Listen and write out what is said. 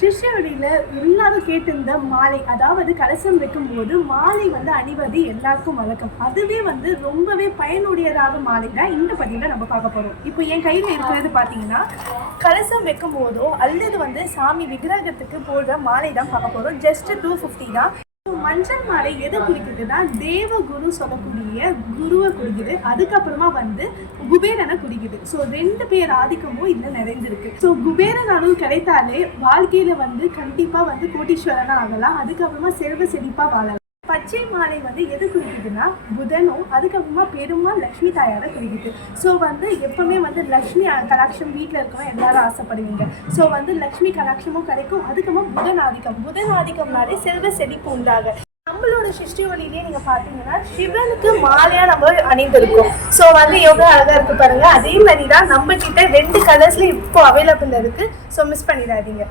சிஷ்யவழியில் எல்லாரும் கேட்டிருந்த மாலை, அதாவது கலசம் வைக்கும்போது மாலை வந்து அணிவது எல்லாருக்கும் வழக்கம். அதுவே வந்து ரொம்பவே பயனுடையதாக மாலை தான் இந்த பதிவில் நம்ம பார்க்க போகிறோம். இப்போ என் கையில் இருக்கிறது பார்த்தீங்கன்னா கலசம் வைக்கும் போதோ அல்லது வந்து சாமி விக்கிரகத்துக்கு போடுற மாலை தான் பார்க்க போகிறோம். ஜஸ்ட் 250 தான். மஞ்சள் மாலை எதை குறிக்குதுன்னா தேவ குரு சொல்லக்கூடிய குருவை குறிக்குது. அதுக்கப்புறமா வந்து குபேரனை குறிக்குது. ஸோ 2 பேர் ஆதிக்கமும் இதில் நிறைஞ்சிருக்கு. ஸோ குபேரன் அருள் கிடைத்தாலே வாழ்க்கையில வந்து கண்டிப்பா வந்து கோட்டீஸ்வரனா ஆகலாம். அதுக்கப்புறமா செல்வ செழிப்பா வாழலாம். பச்சை மாலை வந்து எது குறிக்குதுன்னா புதனும் அதுக்கப்புறமா பெருமாள் லக்ஷ்மி தாயாரை குறிக்குது. ஸோ வந்து எப்பவுமே வந்து லக்ஷ்மி கலாட்சம் வீட்டில் இருக்கவங்க எல்லாரும் ஆசைப்படுவீங்க. ஸோ வந்து லக்ஷ்மி கலாட்சமும் கிடைக்கும். அதுக்கப்புறமா புதன் ஆதிக்கம்னாலே செல்வ செழிப்பு உண்டாக. நம்மளோட சிருஷ்டி வழியிலேயே நீங்க பாத்தீங்கன்னா சிவனுக்கு மாலையா நம்ம அணிந்திருக்கோம். ஸோ வந்து எவ்வளவு அழகா இருக்கு பாருங்க. அதே மாதிரி தான் நம்ம கிட்ட 2 கலர்ஸ்ல இப்போ அவைலபிள் இருக்கு. ஸோ மிஸ் பண்ணிடாதீங்க.